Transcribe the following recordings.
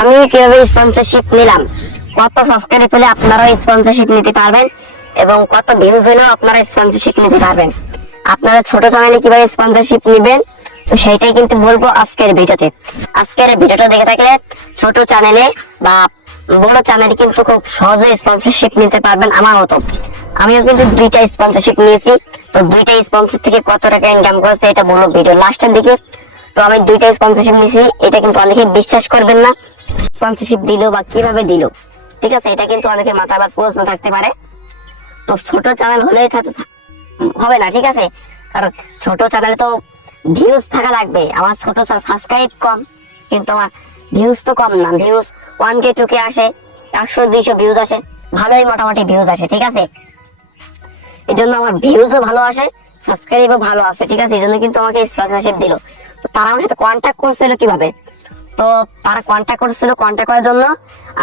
আমি কিভাবে স্পন্সরশিপ নিলাম, কত সাবস্ক্রাইব পেলে আপনারাও স্পন্সরশিপ নিতে পারবেন এবং কত ভিউজ হলেও আপনারা স্পন্সরশিপ নিতে পারবেন। আপনারা ছোট চ্যানেলে কিভাবে স্পন্সরশিপ নেবেন তো সেইটাই কিন্তু বলবো আজকের ভিডিওতে। আজকের ভিডিওটা দেখে থাকলে ছোট চ্যানেলে বা বড় চ্যানেলে কিন্তু খুব সহজে স্পন্সরশিপ নিতে পারবেন। আমার মতো আমিও কিন্তু দুইটা স্পন্সরশিপ নিয়েছি, তো দুইটা স্পন্সর থেকে কত টাকা ইনকাম করেছে এটা বলবো ভিডিও লাস্টের দিকে। তো আমি দুইটা স্পন্সরশিপ নিয়েছি, এটা কিন্তু অনেকে বিশ্বাস করবেন না স্পন্সরশিপ দিল বা কিভাবে দিল, ঠিক আছে? এটা কিন্তু অনেকে মাথায় আবার প্রশ্ন থাকতে পারে। তো ছোট চ্যানেল হলেই হবে না, ঠিক আছে? কারণ ছোট চ্যানেলে তো ভিউজ থাকা লাগবে। আমার ছোট সাবস্ক্রাইব কম, কিন্তু আমার ভিউজ তো কম না, ভিউজ 1K 2K আসে, 100 200 ভিউজ আসে, ভালোই মোটামুটি ভিউজ আসে, ঠিক আছে? এই জন্য আমার ভিউজও ভালো আসে, সাবস্ক্রাইবও ভালো আসে, ঠিক আছে? এই জন্য কিন্তু আমাকে স্পন্সরশিপ দিল। তো তারা আমার সাথে কন্ট্যাক্ট করছিল কিভাবে? তো তারা কন্ট্যাক্ট করেছিল, কন্ট্যাক্ট করার জন্য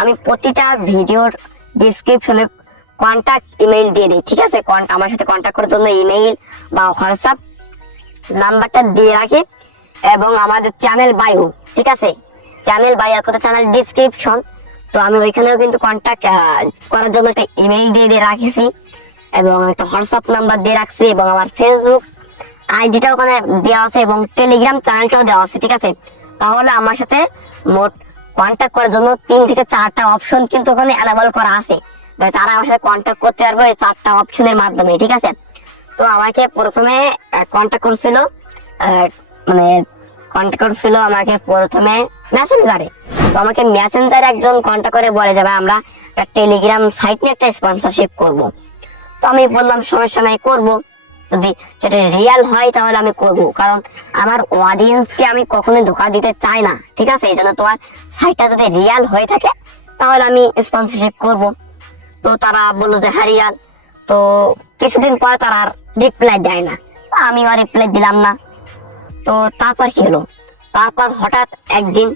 আমি প্রতিটা ভিডিওর ডিসক্রিপশনে কন্ট্যাক্ট ইমেইল দিয়ে দিই, ঠিক আছে? আমার সাথে কন্ট্যাক্ট করার জন্য ইমেইল বা হোয়াটসঅ্যাপ নাম্বারটা দিয়ে রাখি এবং আমাদের চ্যানেল বায়ো, ঠিক আছে? চ্যানেল বায়ো একটা চ্যানেল ডিসক্রিপশন, তো আমি ওইখানেও কিন্তু কন্ট্যাক্ট করার জন্য একটা ইমেইল দিয়ে রাখছি এবং একটা হোয়াটসঅ্যাপ নাম্বার দিয়ে রাখছি এবং আমার ফেসবুক আইডিটা ওখানে দেওয়া আছে এবং টেলিগ্রাম চ্যানেলটাও দেওয়া আছে, ঠিক আছে? তাহলে আমার সাথে মোট কন্ট্যাক্ট করার জন্য 3 থেকে 4টা অপশন কিন্তু ওখানে অ্যাভেলেবল করা আছে। তারা আমার সাথে কন্ট্যাক্ট করতে পারবে এই 4টা অপশনের মাধ্যমে, ঠিক আছে? তো আমাকে প্রথমে কন্ট্যাক্ট করছিল মানে কন্ট্যাক্ট করছিল আমাকে প্রথমে মেসেঞ্জারে। তো আমাকে মেসেঞ্জারে একজন কন্ট্যাক্ট করে বলে যাবে আমরা টেলিগ্রাম সাইট নিয়ে একটা স্পন্সরশিপ করব। তো আমি বললাম সমস্যা নাই, করব। যদি সেটা রিয়েল হয় তাহলে আমি করব, কারণ আমার অডিয়েন্সকে আমি কখনোই ধোকা দিতে চাই না, ঠিক আছে? এই জন্য তোমার সাইটটা যদি রিয়েল হয়ে থাকে তাহলে আমি স্পন্সরশিপ করব। তো তারা বললো যে হ্যাঁ রিয়াল। তো কিছুদিন পর তারা আর রিপ্লাই দেয় না, আমিও আর রিপ্লাই দিলাম না। তো তারপর কি হলো, তারপর হঠাৎ একদিন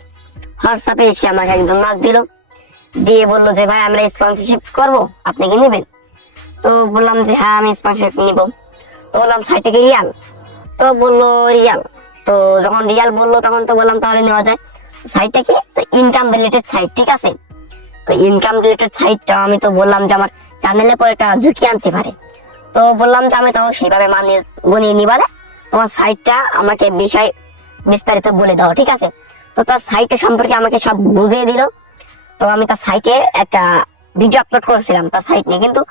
হোয়াটসঅ্যাপে এসে আমাকে একজন নক দিল, দিয়ে বললো যে ভাই আমরা স্পন্সরশিপ করব, আপনি কি নেবেন? তো বললাম যে হ্যাঁ আমি স্পন্সরশিপ নিব। তো বললাম সাইটটা কি রিয়াল? তো বললো রিয়াল। তো যখন রিয়াল বললো তখন তো বললাম তাহলে নেওয়া যায়। সাইটটা কি? তো ইনকাম রিলেটেড সাইট, ঠিক আছে? তো ইনকাম রিলেটেড সাইটটা আমি তো বললাম যে আমার চ্যানেলে পরে একটা ঝুঁকি আনতে পারে। তো বললাম যে আমি তো সেইভাবে মানিয়ে গুনিয়ে নিবারে তোমার সাইটটা আমাকে বিস্তারিত বলে দাও, ঠিক আছে? তো তার সাইটের সম্পর্কে আমাকে সব বুঝিয়ে দিল। তো আমি তার সাইটে একটা ভিডিও আপলোড করেছিলাম তার সাইট নিয়ে, কিন্তু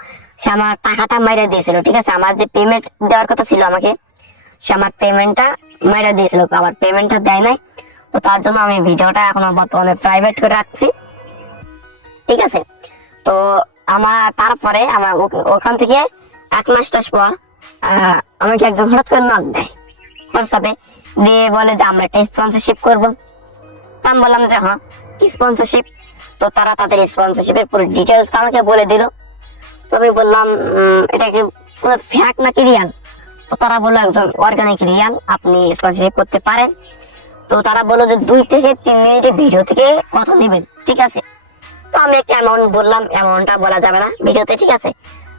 সে আমার টাকাটা মাইরা দিয়েছিল, ঠিক আছে? আমার যে পেমেন্ট দেওয়ার কথা ছিল আমাকে, সে আমার পেমেন্টটা মাইরা দিয়েছিল, আবার পেমেন্টটা দেয় নাই। তো তার জন্য আমি ভিডিওটা এখনো বর্তমানে প্রাইভেট করে রাখছি, ঠিক আছে? তো তারপরে আমার ওখান থেকে 1 মাস পর আমাকে একজন হঠাৎ করে নক দেয় হোয়াটসঅ্যাপে, দিয়ে বলে যে আমরা একটা স্পন্সরশিপ করবো। আমি বললাম যে হ্যাঁ স্পন্সরশিপ। তো তারা তাদের স্পন্সরশিপের পুরো ডিটেলস আমাকে বলে দিল। তো আমি বললাম এটা কি কোনো ফ্যাক নাকি রিয়াল? তো তারা বললো একজন অর্গানিক রিয়াল, আপনি স্পন্সরশিপ করতে পারেন। তো তারা বললো যে 2 থেকে 3 মিনিটের ভিডিও থেকে কত নেবেন, ঠিক আছে? তো আমি একটা অ্যামাউন্ট বললাম, অ্যামাউন্টটা বলা যাবে না ভিডিওতে, ঠিক আছে?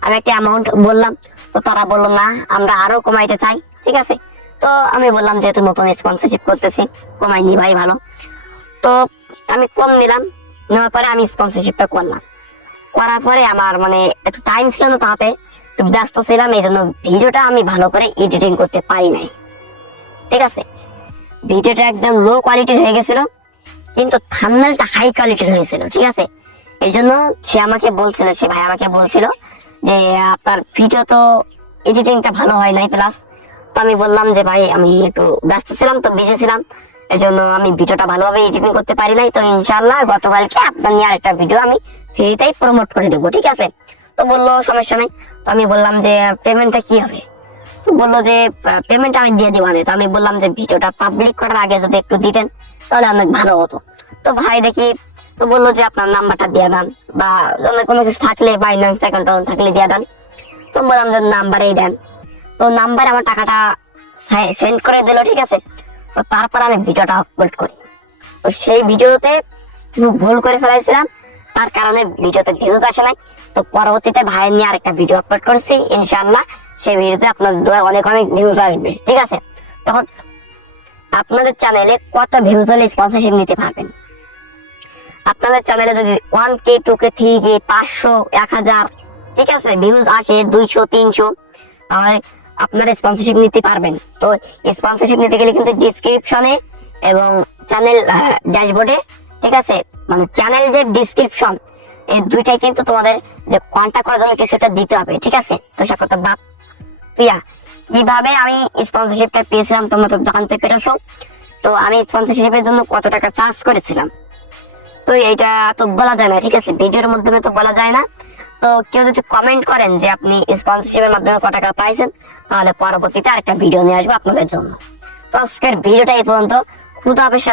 আমি একটা অ্যামাউন্ট বললাম। তো তারা বললো না আমরা আরো কমাইতে চাই, ঠিক আছে? তো আমি বললাম যেহেতু নতুন স্পন্সরশিপ করতেছি কমাই নি ভাই, ভালো। তো আমি কম নিলাম, নেওয়ার পরে আমি স্পন্সরশিপটা করলাম। করার পরে আমার মানে একটু টাইম ছিল না, তাতে একটু ব্যস্ত ছিলাম, এই জন্য ভিডিওটা আমি ভালো করে এডিটিং করতে পারি নাই, ঠিক আছে? ভিডিওটা একদম লো কোয়ালিটির হয়ে গেছিল, কিন্তু থাম্বনেলটা হাই কোয়ালিটির হয়েছিল, ঠিক আছে? এই জন্য সে ভাই আমাকে বলছিল যে আপনার ভিডিও তো এডিটিংটা ভালো হয় নাই প্লাস। তো আমি বললাম যে ভাই আমি একটু ব্যস্ত ছিলাম, তো বিজি ছিলাম, এই জন্য আমি ভিডিওটা ভালোভাবে এডিটিং করতে পারি নাই। তো ইনশাআল্লাহ গতকালকে আপনার নিয়ে আরেকটা ভিডিও আমি ফ্রিতেই প্রমোট করে দেবো, ঠিক আছে? তো বললো সমস্যা নেই। তো আমি বললাম যে পেমেন্টটা কি হবে? তো বললো যে পেমেন্ট আমি দিয়ে দিবানে। তো আমি বললাম যে ভিডিওটা পাবলিক করার আগে যদি একটু দিতেন তাহলে অনেক ভালো হতো। তো ভাই দেখি, তো বললো যে আপনার নাম্বারটা দিয়ে দেন বা কোনো কিছু থাকলে বাইন্যান্স অ্যাকাউন্ট থাকলে দিয়ে দেন। তো বললাম যে নাম্বারেই দেন। তো নাম্বারে আমার টাকাটা সেন্ড করে দিল, ঠিক আছে? তো তারপর আমি ভিডিওটা আপলোড করি। তো সেই ভিডিওতে কিছু ভুল করে ফেলাইছিলাম, তার কারণে ভিডিওতে ভিউজ আসে নাই। তো পরবর্তীতে ভাইয়ের নিয়ে আরেকটা ভিডিও আপলোড করছি, ইনশাআল্লাহ সেই ভিডিওতে আপনাদের দোয়া অনেক অনেক ভিউজ আসবে, ঠিক আছে? তখন আপনাদের চ্যানেলে কত ভিউজ হলে স্পন্সরশিপ নিতে পারবেন আপনাদের চ্যানেলে যদি 1K 2K 3K 500 1000 ঠিক আছে ভিউজ আসে 200 300, তাহলে আপনারা স্পন্সরশিপ নিতে পারবেন। তো স্পন্সরশিপ নিতে গেলে কিন্তু ডিসক্রিপশনে এবং চ্যানেল ড্যাশবোর্ডে, ঠিক আছে, মানে চ্যানেল যে ডিসক্রিপশন, এই দুইটাই কিন্তু তোমাদের যে কন্টাক্ট করার জন্য কিছুটা দিতে হবে, ঠিক আছে। তো সে কথা বাদ প্রিয়া, কিভাবে আমি স্পন্সরশিপটা পেয়েছিলাম তোমরা তো জানতে পেরেছো। তো আমি স্পন্সরশিপের জন্য কত টাকা চার্জ করেছিলাম তো এইটা তো বলা যায় না, ঠিক আছে, ভিডিওর মাধ্যমে তো বলা যায় না। তো কেউ যদি কমেন্ট করেন যে আপনি স্পন্সরশিপের মাধ্যমে কত টাকা পাইছেন, তাহলে পরবর্তীতে আরেকটা ভিডিও নিয়ে আসবো আপনাদের জন্য। তো আজকের ভিডিওটা এই পর্যন্ত। খুদা হাফেজ।